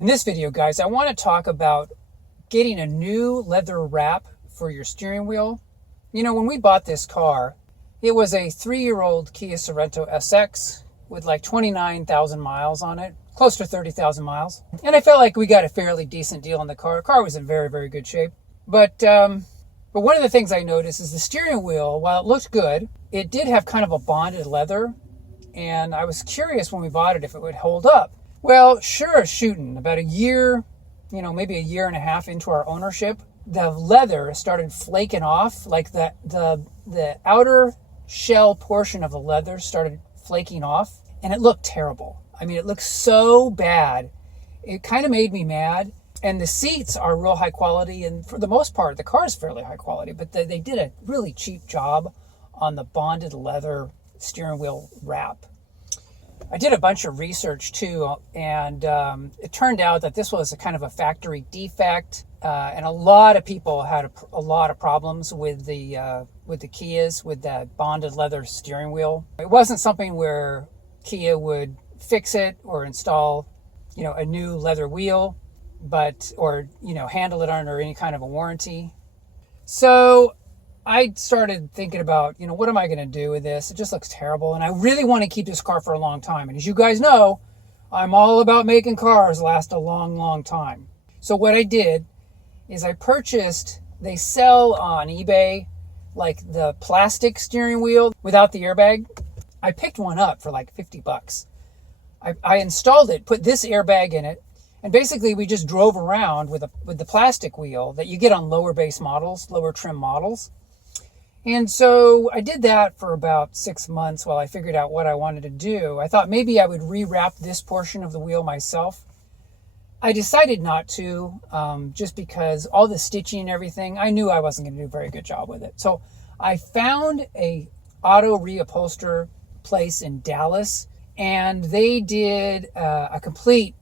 In this video, guys, I want to talk about getting a new leather wrap for your steering wheel. You know, when we bought this car, it was a 3-year-old Kia Sorento SX with like 29,000 miles on it, close to 30,000 miles. And I felt like we got a fairly decent deal on the car. The car was in very, very good shape. But one of the things I noticed is the steering wheel, while it looked good, it did have kind of a bonded leather. And I was curious when we bought it if it would hold up. Well, sure as shooting, about a year, maybe a year and a half into our ownership, the leather started flaking off, like the outer shell portion of the leather started flaking off, and it looked terrible. I mean, it looked so bad. It kind of made me mad. And the seats are real high quality, and for the most part, the car is fairly high quality, but they did a really cheap job on the bonded leather steering wheel wrap. I did a bunch of research too, and it turned out that this was a kind of a factory defect, and a lot of people had a lot of problems with the Kias with that bonded leather steering wheel. It wasn't something where Kia would fix it or install, a new leather wheel, or handle it under any kind of a warranty. So I started thinking about, what am I going to do with this? It just looks terrible. And I really want to keep this car for a long time. And as you guys know, I'm all about making cars last a long, long time. So what I did is they sell on eBay, like the plastic steering wheel without the airbag. I picked one up for like $50. I installed it, put this airbag in it. And basically we just drove around with the plastic wheel that you get on lower trim models. And so I did that for about 6 months while I figured out what I wanted to do. I thought maybe I would rewrap this portion of the wheel myself. I decided not to, just because all the stitching and everything, I knew I wasn't going to do a very good job with it. So I found a auto reupholster place in Dallas, and they did a complete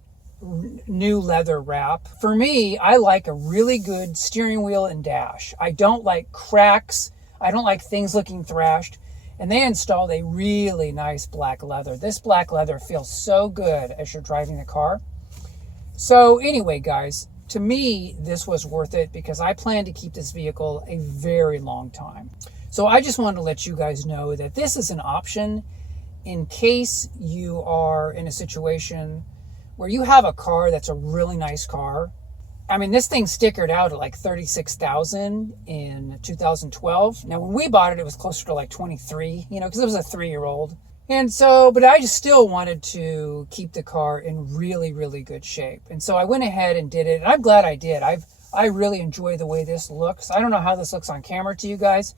new leather wrap. For me, I like a really good steering wheel and dash. I don't like cracks. I don't like things looking thrashed. And they installed a really nice black leather. This black leather feels so good as you're driving the car. So anyway, guys, to me, this was worth it because I plan to keep this vehicle a very long time. So I just wanted to let you guys know that this is an option in case you are in a situation where you have a car that's a really nice car. I mean, this thing stickered out at like 36,000 in 2012. Now, when we bought it, it was closer to like 23, because it was a 3-year-old. And so, but I just still wanted to keep the car in really, really good shape. And so I went ahead and did it. And I'm glad I did. I really enjoy the way this looks. I don't know how this looks on camera to you guys,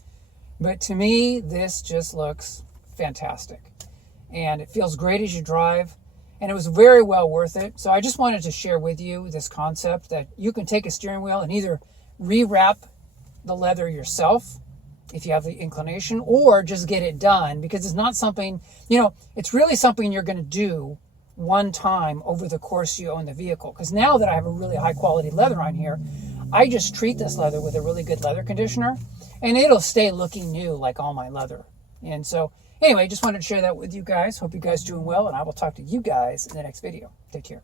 but to me, this just looks fantastic. And it feels great as you drive. And it was very well worth it. So I just wanted to share with you this concept that you can take a steering wheel and either rewrap the leather yourself if you have the inclination, or just get it done, because it's not something, it's really something you're going to do one time over the course you own the vehicle. Because now that I have a really high quality leather on here, I just treat this leather with a really good leather conditioner and it'll stay looking new like all my leather. And so anyway, just wanted to share that with you guys. Hope you guys are doing well, and I will talk to you guys in the next video. Take care.